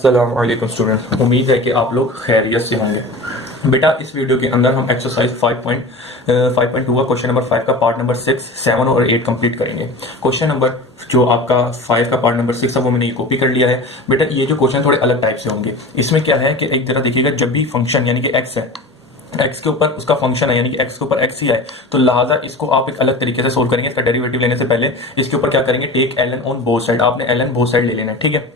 अस्सलाम वालेकुम स्टूडेंट, उम्मीद है कि आप लोग खैरियत से होंगे। बेटा, इस वीडियो के अंदर हम एक्सरसाइज 5.2 का क्वेश्चन नंबर 5 का पार्ट नंबर 6, 7 और 8 कंप्लीट करेंगे। क्वेश्चन नंबर जो आपका 5 का पार्ट नंबर 6 है वो मैंने ये कॉपी कर लिया है। बेटा, ये जो क्वेश्चन थोड़े अलग टाइप से होंगे। इसमें क्या है कि एक तरह देखिएगा, जब भी फंक्शन यानी कि एक्स है, एक्स के ऊपर उसका फंक्शन है यानी कि एक्स के ऊपर एक्स ही आए, तो लिहाजा इसको आप एक अलग तरीके से सोल्व करेंगे। इसका डेरिवेटिव लेने से पहले इसके ऊपर क्या करेंगे, take ln on both side. आपने एलन बोथ साइड ले लेना है, ठीक है।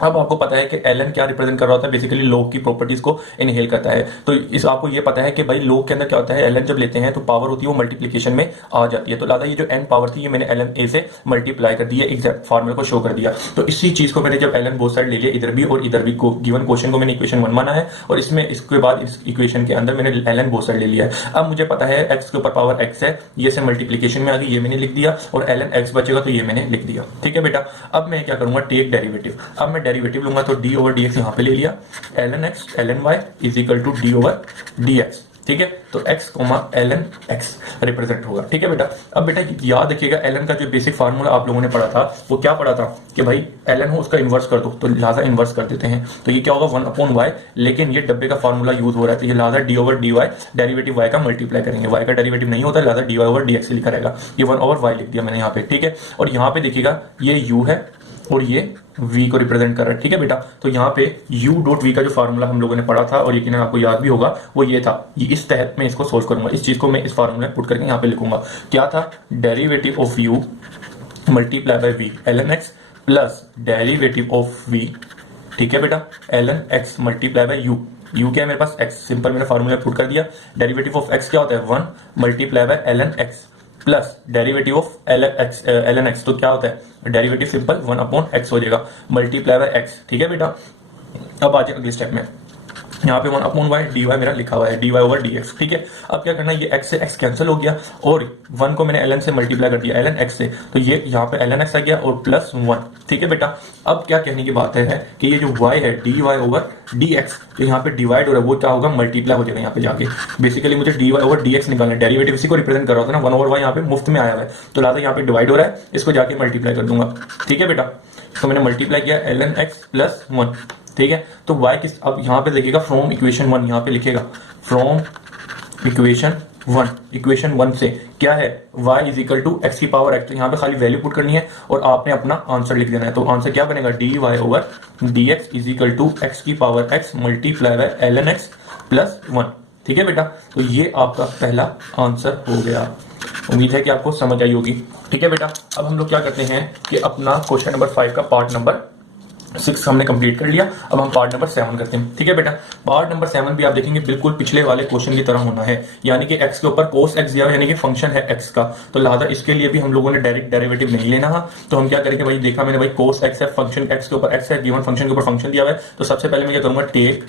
अब आपको पता है कि एलन क्या रिप्रेजेंट कर रहा होता है, बेसिकली लॉग की प्रॉपर्टीज को इनहेल करता है। तो इस आपको ये पता है कि भाई लॉग के अंदर क्या होता है, एलन जब लेते हैं तो पावर होती है वो मल्टीप्लिकेशन में आ जाती है। तो लिहाजा ये जो एन पावर थी ये मैंने एलन ए से मल्टीप्लाई कर दी है, एग्जैक्ट फार्मूला को शो कर दिया। तो इसी चीज को मैंने जब एलन बोथ साइड ले लिया, इधर भी और इधर भी, गिवन क्वेश्चन को मैंने इक्वेशन 1 माना है और इसमें इसके बाद इस इक्वेशन के अंदर मैंने एलन बोथ साइड ले लिया है। अब मुझे पता है एक्स के ऊपर पावर एक्स है, ये से मल्टीप्लिकेशन में आ गई, ये मैंने लिख दिया, और एलन एक्स बचेगा तो ये मैंने लिख दिया। ठीक है बेटा, अब मैं क्या करूंगा, टेक डेरिवेटिव। अब मैं डेरिवेटिव लूंगा तो डी ओवर डी एक्स यहाँ पे ले लिया, ln X ln Y is equal to D over D X. ठीक है, तो X comma ln X represent होगा। ठीक है बेटा, अब बेटा याद रखिएगा, एलन का जो बेसिक फार्मूला आप लोगों ने पढ़ा था वो क्या पढ़ा था कि भाई एलन हो उसका इन्वर्स कर दो, तो लिहाजा इन्वर्स कर देते हैं। तो ये क्या होगा, 1/y, लेकिन ये डब्बे का फार्मूला यूज हो रहा है तो ये लिहाजा D over D Y, derivative y का मल्टीप्लाई करेंगे। y का डेरिवेटिव नहीं होता, लिहाजा D Y over D X लिखा रहेगा। ये 1/y लिख दिया मैंने यहाँ पे। ठीक है, और यहाँ पे देखिएगा ये u है और ये v को रिप्रेजेंट कर रहा है। ठीक है बेटा, तो यहाँ पे u डॉट v का जो फार्मूला हम लोगों ने पढ़ा था और यकीनन आपको याद भी होगा वो ये था। ये इस तहत में इसको सोल्व करूंगा, इस चीज को मैं इस फार्मूला में पुट करके यहाँ पे लिखूंगा। क्या था, derivative of u multiply by v ln x plus derivative of v, ठीक है बेटा, ln x multiply bye u। u क्या है मेरे पास, x, सिंपल मैंने फार्मूला पुट कर दिया। डेरिवेटिव ऑफ x क्या होता है, 1 multiply by ln x plus derivative of ln x, तो क्या होता है, डेरिवेटिव सिंपल 1/x हो जाएगा मल्टीप्लाई बाय x। ठीक है बेटा, अब आ जाए अगले स्टेप में। यहाँ पे 1/y dy मेरा लिखा हुआ है, dy ओवर dx। ठीक है, अब क्या करना है, ये x से x कैंसिल हो गया और 1 को मैंने ln से मल्टीप्लाई कर दिया, ln x से, तो ये यहाँ पे ln x आ गया और प्लस 1। ठीक है बेटा, अब क्या कहने की बात है कि ये जो y है dy ओवर dx, तो यहाँ पे डिवाइड हो रहा है, वो क्या होगा, मल्टीप्लाई हो जाएगा यहाँ पे जाके। बेसिकली मुझे dy ओवर dx निकालना है, डेरिवेटिव इसी को रिप्रेजेंट कर रहा होता है ना, 1/y यहाँ पे मुफ्त में आया हुआ है, तो लिहाजा यहाँ पे डिवाइड हो रहा है, इसको जाके मल्टीप्लाई कर दूंगा। ठीक है बेटा, तो मैंने मल्टीप्लाई किया ln x प्लस 1। ठीक है, तो y किस, अब यहाँ पे लिखेगा फ्रॉम इक्वेशन 1, यहाँ पे लिखेगा फ्रॉम इक्वेशन 1, इक्वेशन 1 से क्या है, y is equal to X की पावर x, तो यहाँ पे खाली वैल्यू पुट करनी है और आपने अपना आंसर लिख देना है। तो आंसर क्या बनेगा, D Y over D X is equal to X की power x multiply by ln x plus 1। ठीक है बेटा, तो ये आपका पहला आंसर हो गया। उम्मीद है कि आपको समझ आई होगी। ठीक है बेटा, अब हम लोग क्या करते हैं कि अपना क्वेश्चन नंबर 5 का पार्ट नंबर 6 हमने कंप्लीट कर लिया। अब हम पार्ट नंबर 7 करते हैं। ठीक है बेटा, पार्ट नंबर 7 भी आप देखेंगे बिल्कुल पिछले वाले क्वेश्चन की तरह होना है, यानी कि x के ऊपर cos x दिया यानी कि फंक्शन है x का, तो लिहाजा इसके लिए भी हम लोगों ने डायरेक्ट डेरिवेटिव नहीं लेना है। तो हम क्या करेंगे, भाई देखा मैंने, भाई cos x है, फंक्शन x के ऊपर x है, गिवन फंक्शन के ऊपर फंक्शन दिया हुआ है, तो सबसे पहले मैं क्या करूंगा, take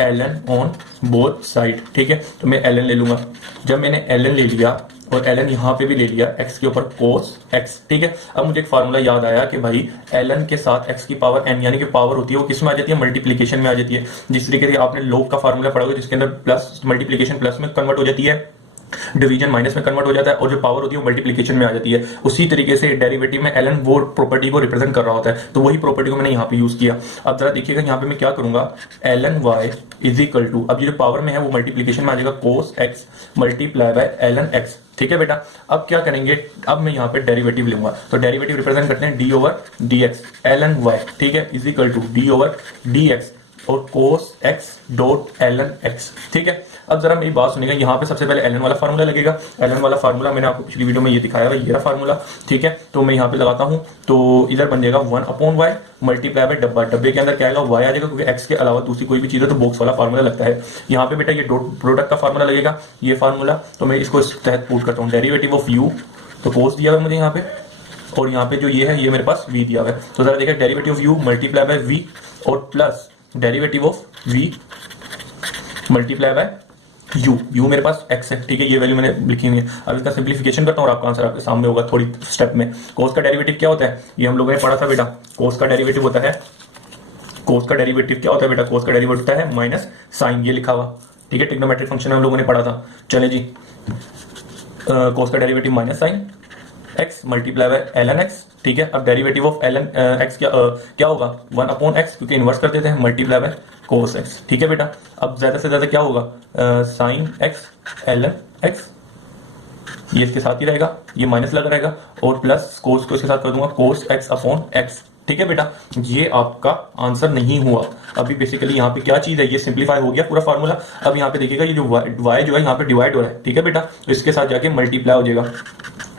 ln on both side. ठीक है, तो मैं ln ले लूंगा। जब मैंने ln ले लिया और ln यहाँ पे भी ले लिया, x के ऊपर cos x। ठीक है, अब मुझे एक फार्मूला याद आया कि भाई ln के साथ x की पावर n यानी कि पावर होती है वो किस में आ जाती है, मल्टीप्लिकेशन में आ जाती है। जिस तरीके से आपने log का फार्मूला पढ़ा होगा जिसके अंदर प्लस मल्टीप्लिकेशन प्लस में कन्वर्ट हो जाती है, डिवीजन माइनस में कन्वर्ट हो जाता है और जो पावर होती है वो मल्टीप्लिकेशन में आ जाती है। उसी तरीके से डेरिवेटिव में ln वो प्रॉपर्टी को रिप्रेजेंट कर रहा होता है, तो वही प्रॉपर्टी को मैंने यहाँ पे यूज किया। अब जरा देखिएगा यहाँ पे मैं क्या करूंगा, ln y is equal to, अब ये जो पावर में है वो मल्टीप्लिकेशन में आ जाएगा, cos x multiply by ln x। ठीक है बेटा, अब क्या करेंगे, अब मैं यहाँ पे डेरिवेटिव लूंगा, तो डेरिवेटिव रिप्रेजेंट करते हैं D over D X ln y, ठीक है, is equal to D over D X और cos x dot ln x। ठीक है, अब जरा मेरी बात सुनिएगा, यहाँ पे सबसे पहले ln वाला फार्मूला लगेगा। ln वाला फार्मूला मैंने आपको पिछली वीडियो में ये दिखाया है, ये रहा फार्मूला। ठीक है, तो मैं यहाँ पे लगाता हूँ, तो इधर बन जाएगा 1/y मल्टीप्लाई बाय डब्बा, डब्बे के अंदर क्या आएगा, y आ जाएगा, क्योंकि x के अलावा दूसरी कोई भी चीज है तो बॉक्स वाला फार्मूला लगता है। यहाँ पे बेटा ये प्रोडक्ट का फार्मूला लगेगा, ये फार्मूला, तो मैं इसको इस तहत पुट करता हूँ। डेरिवेटिव ऑफ u, तो cos दिया हुआ मुझे यहाँ पे, और यहाँ पे जो ये है ये मेरे पास v दिया हुआ है, तो जरा देखिए derivative of u multiply by v और plus derivative of v multiply by u मेरे पास x है। ठीक है, ये वैल्यू मैंने लिखी हुई है। अब इसका सिंप्लीफिकेशन करता हूँ और आपका आंसर आपके सामने होगा थोड़ी स्टेप में। cos का डेरिवेटिव क्या होता है, ये हम लोगों ने पढ़ा था बेटा। cos का डेरिवेटिव होता है, cos का डेरिवेटिव क्या होता है बेटा, cos का डेरिवेटिव होता है माइनस साइन, ये लिखा हुआ। ठीक है, ट्रिग्नोमेट्रिक फंक्शन हम लोगों ने पढ़ा था। चले जी, cos का derivative minus sine x multiply by ln x, ठीक है। अब डेरिवेटिव ऑफ ln x क्या होगा 1 अपॉन x, क्योंकि इन्वर्स कर देते हैं, मल्टीप्लाई बाय कोस x, ठीक है बेटा। अब ज्यादा से ज्यादा क्या होगा साइन x ln x, ये इसके साथ ही रहेगा, ये माइनस लगा रहेगा, और प्लस कोस को इसके साथ कर दूंगा कोस x अपॉन x, ठीक है बेटा। ये आपका आंसर नहीं हुआ। अभी बेसिकली यहाँ पे क्या चीज है, ये सिंपलीफाई हो गया पूरा फार्मूला। अब यहाँ पे देखिएगा ये जो y जो है यहाँ पे डिवाइड हो रहा है, ठीक है बेटा, तो इसके साथ जाके मल्टीप्लाई हो जाएगा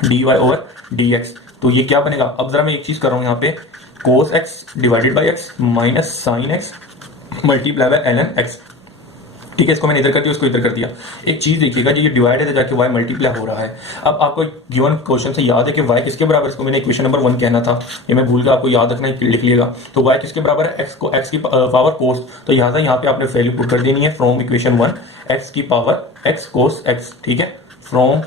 dy ओवर dx। तो ये क्या बनेगा, अब जरा मैं एक चीज कर रहा हूँ यहाँ पे, cos x divided by x minus sine x multiply by ln x, ठीक है। इसको मैंने इधर कर दिया, उसको इधर कर दिया। एक चीज देखिएगा, ये डिवाइड है जाके y मल्टीप्लाई हो रहा है। अब आपको गिवन क्वेश्चन से याद है कि y किसके बराबर, इसको मैंने इक्वेशन नंबर 1 कहना था, ये मैं भूल गया, आपको याद रखना है, लिख लिएगा। तो y किसके बराबर है, x की पावर कोस, तो यहाँ पे आपने वैल्यू पुट कर देनी है फ्रॉम इक्वेशन 1 x की पावर x कोस x, ठीक है, फ्रॉम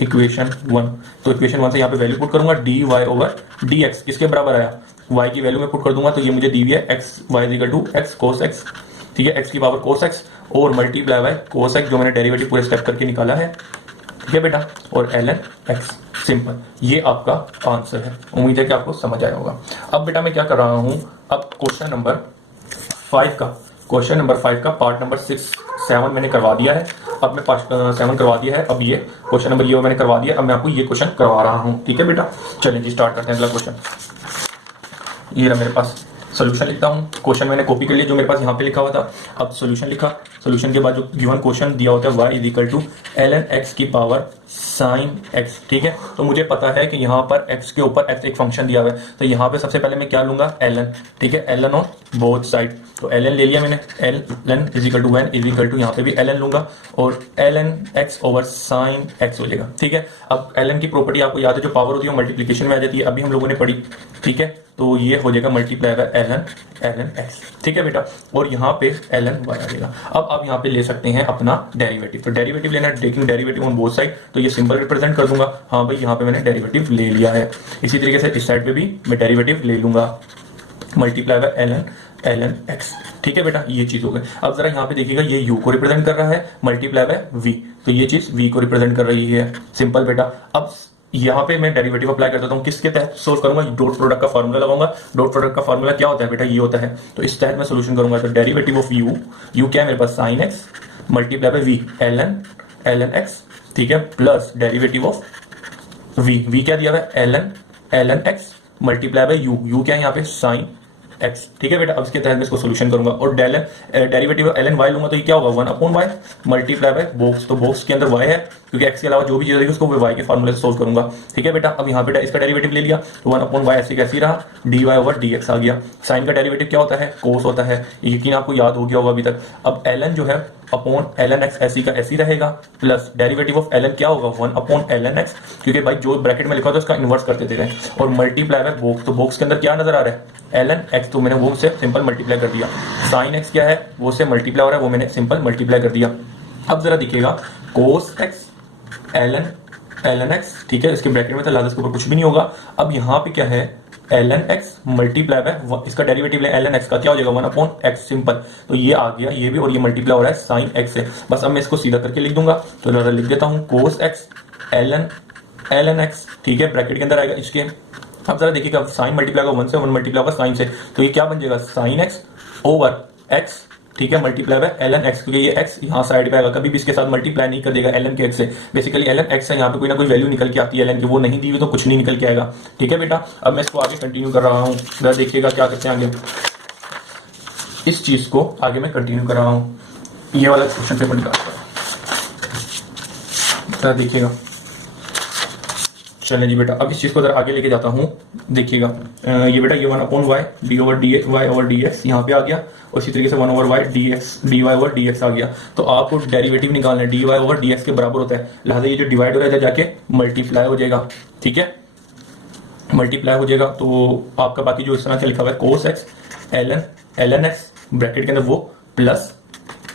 इक्वेशन 1। तो इक्वेशन 1 से यहाँ पे वैल्यू पुट करूंगा dy ओवर dx किसके बराबर आया, y की वैल्यू में पुट कर दूंगा, तो ये मुझे दी हुई है x y equal to x cos x, ठीक है, x की पावर कोस x और मल्टीप्लाई बाय कोस x, जो मैंने डेरिवेटिव पूरे स्टेप करके निकाला है, ठीक है बेटा, और ln x, सिंपल। ये आपका आंसर है। उम्मीद है कि आपको समझ आया होगा। अब बेटा मैं क्या कर रहा हूं, अब क्वेश्चन नंबर 5 का पार्ट नंबर 6 7 मैंने करवा दिया है। अब मैं 7 करवा दिया है, अब ये क्वेश्चन नंबर ये मैंने करवा दिया, अब मैं आपको ये क्वेश्चन करवा रहा हूँ, ठीक है बेटा। चलिए जी स्टार्ट करते हैं अगला क्वेश्चन। ये रहा मेरे पास, सोल्यूशन लिखता हूँ। क्वेश्चन मैंने कॉपी कर लिया जो मेरे पास यहाँ पे लिखा हुआ था। अब सोल्यूशन लिखा, सोल्यूशन के बाद जो गिवन क्वेश्चन दिया होता है y is equal to ln x की पावर साइन x, ठीक है। तो मुझे पता है कि यहाँ पर x के ऊपर x एक फंक्शन दिया हुआ है, तो यहाँ पे सबसे पहले मैं क्या लूंगा ln, ठीक है, ln ऑन बोथ साइड। तो ln ले लिया मैंने, ln is equal to 1 is equal to यहाँ पे भी ln लूंगा, और ln x over sine x हो जाएगा, ठीक है। अब ln की प्रॉपर्टी आपको याद है, जो पावर होती है मल्टीप्लीकेशन में आ जाती है, अभी हम लोगों ने पढ़ी, ठीक है। तो ये हो जाएगा मल्टीप्लाई बाय ln x, ठीक है बेटा, और यहाँ पे ln y आ जाएगा। अब आप यहाँ पे ले सकते हैं अपना डेरिवेटिव, तो डेरिवेटिव लेना है, taking derivative on both side, तो ये सिंपल रिप्रेजेंट कर दूंगा, हाँ भाई यहाँ पे मैंने डेरिवेटिव ले लिया है। इसी तरीके से इस साइड पे भी मैं डेरिवेटिव ले लूंगा, मल्टीप्लाई बाय ln x, ठीक है बेटा, ये चीज हो गई। अब जरा यहाँ पे देखिएगा, ये u को रिप्रेजेंट कर रहा है, मल्टीप्लाई बाय v, तो ये चीज v को रिप्रेजेंट कर रही है, सिंपल बेटा। अब यहाँ पे मैं डेरिवेटिव अप्लाई कर देता हूँ, किसके तहत सोल्व करूंगा, डॉट प्रोडक्ट का फार्मूला लगाऊंगा। डॉट प्रोडक्ट का फार्मूला क्या होता है बेटा, ये होता है, तो इस तहत मैं सोल्यूशन करूंगा। तो डेरिवेटिव ऑफ u क्या है मेरे पास, sine x multiply by v ln x, ठीक है, प्लस डेरिवेटिव ऑफ v क्या दिया हुआ है ln x multiply bye u क्या है यहाँ पे साइन x, ठीक है बेटा। अब इसके तहत मैं इसको सोल्यूशन करूंगा, और डेरिवेटिव ln y लूंगा, तो ये क्या होगा 1 upon y multiply by box, तो बॉक्स के अंदर y है, क्योंकि x के अलावा जो भी चीज होगी उसको मैं y के फार्मूले से सोल्व करूंगा, ठीक है बेटा। अब यहाँ पे इसका डेरिवेटिव ले लिया, तो 1 अपॉन y ऐसे कैसे रहा, dy ओवर dx आ गया। साइन का डेरिवेटिव क्या होता है, कोस होता है, यकीन आपको याद हो गया होगा अभी तक। अब ln जो है अपॉन ln x ऐसी का ऐसी रहेगा, प्लस डेरिवेटिव ऑफ ln क्या होगा 1 अपॉन ln x, क्योंकि भाई जो ब्रैकेट में लिखा था उसका इन्वर्स करते थे, और मल्टीप्लाई बाय बॉक्स, तो बॉक्स के अंदर क्या नजर आ रहा है ln x, तो मैंने वो से सिंपल मल्टीप्लाई कर दिया। साइन x क्या है, वो से मल्टीप्लाई हो रहा है, वो मैंने सिंपल मल्टीप्लाई कर दिया। अब जरा दिखेगा कोस x ln x, ठीक है, इसके ब्रैकेट में था, लाजस के ऊपर कुछ भी नहीं होगा। अब यहाँ पे क्या है ln x मल्टीप्लाई बाय इसका डेरिवेटिव ले ln x का क्या हो जाएगा 1 अपॉन x, सिंपल। तो ये आ गया, ये भी, और ये मल्टीप्लाई हो रहा है साइन x से। बस अब मैं इसको सीधा करके लिख दूंगा, तो जरा लिख देता हूँ कोस x ln x, ठीक है, ब्रैकेट के अंदर आएगा इसके। अब जरा देखिएगा, साइन मल्टीप्लाई होगा 1 से, 1 मल्टीप्लाई होगा साइन से, तो ये क्या बन जाएगा साइन x ओवर x, ठीक है, मल्टीप्लाई बाय ln x, क्योंकि ये x यहाँ साइड पे आएगा, कभी भी इसके साथ मल्टीप्लाई नहीं कर देगा ln के x से। बेसिकली ln x से यहाँ पे कोई ना कोई वैल्यू निकल के आती है ln की, वो नहीं दी हुई तो कुछ नहीं निकल के आएगा, ठीक है बेटा। अब मैं इसको आगे कंटिन्यू कर रहा हूँ, जरा देखिएगा क्या करते हैं आगे, इस चीज को आगे मैं कंटिन्यू कर रहा हूँ, ये वाला क्वेश्चन पेपर निकालता हूँ, जरा देखिएगा। चलिए जी बेटा, अब इस चीज को जरा आगे लेके जाता हूँ, देखिएगा। ये बेटा ये 1 upon y D over D x यहाँ पे आ गया, और इसी तरीके से 1 over y dy over dx आ गया। तो आपको डेरिवेटिव निकालना है, dy ओवर dx के बराबर होता है, लिहाजा ये जो डिवाइड हो रहा है जाके मल्टीप्लाई हो जाएगा, ठीक है, मल्टीप्लाई हो जाएगा। तो आपका बाकी जो इस तरह से लिखा हुआ है कोस x ln x ब्रैकेट के अंदर वो plus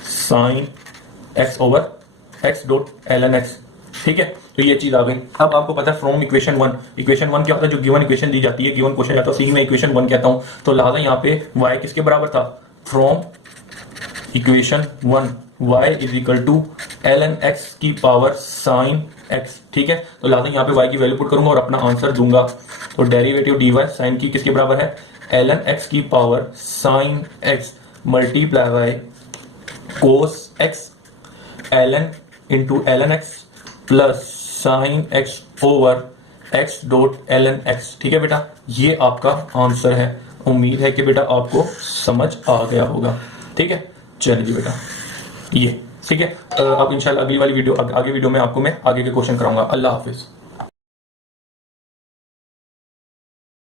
sign x over x dot ln x, ठीक है। तो ये चीज आ गई। अब आपको पता है फ्रॉम इक्वेशन 1 क्या होता है, जो गिवन इक्वेशन दी जाती है, गिवन क्वेश्चन जाता है, उसी में इक्वेशन 1 कहता हूं। तो लिहाजा यहाँ पे y किसके बराबर था, from equation 1 y is equal to ln x की पावर sin x, ठीक है। तो लाजमी यहाँ पे y की वैल्यू पुट करूंगा और अपना आंसर दूंगा। तो डेरिवेटिव dy sin की किसके बराबर है, ln x की power sin x multiply bye cos x ln into ln x plus sin x over x dot ln x, ठीक है बेटा, ये आपका आंसर है। उम्मीद है कि बेटा आपको समझ आ गया होगा, ठीक है। चलिए बेटा ये ठीक है। अब इंशाल्लाह अगली वाली वीडियो आगे वीडियो में आपको मैं आगे के क्वेश्चन कराऊंगा। अल्लाह हाफिज।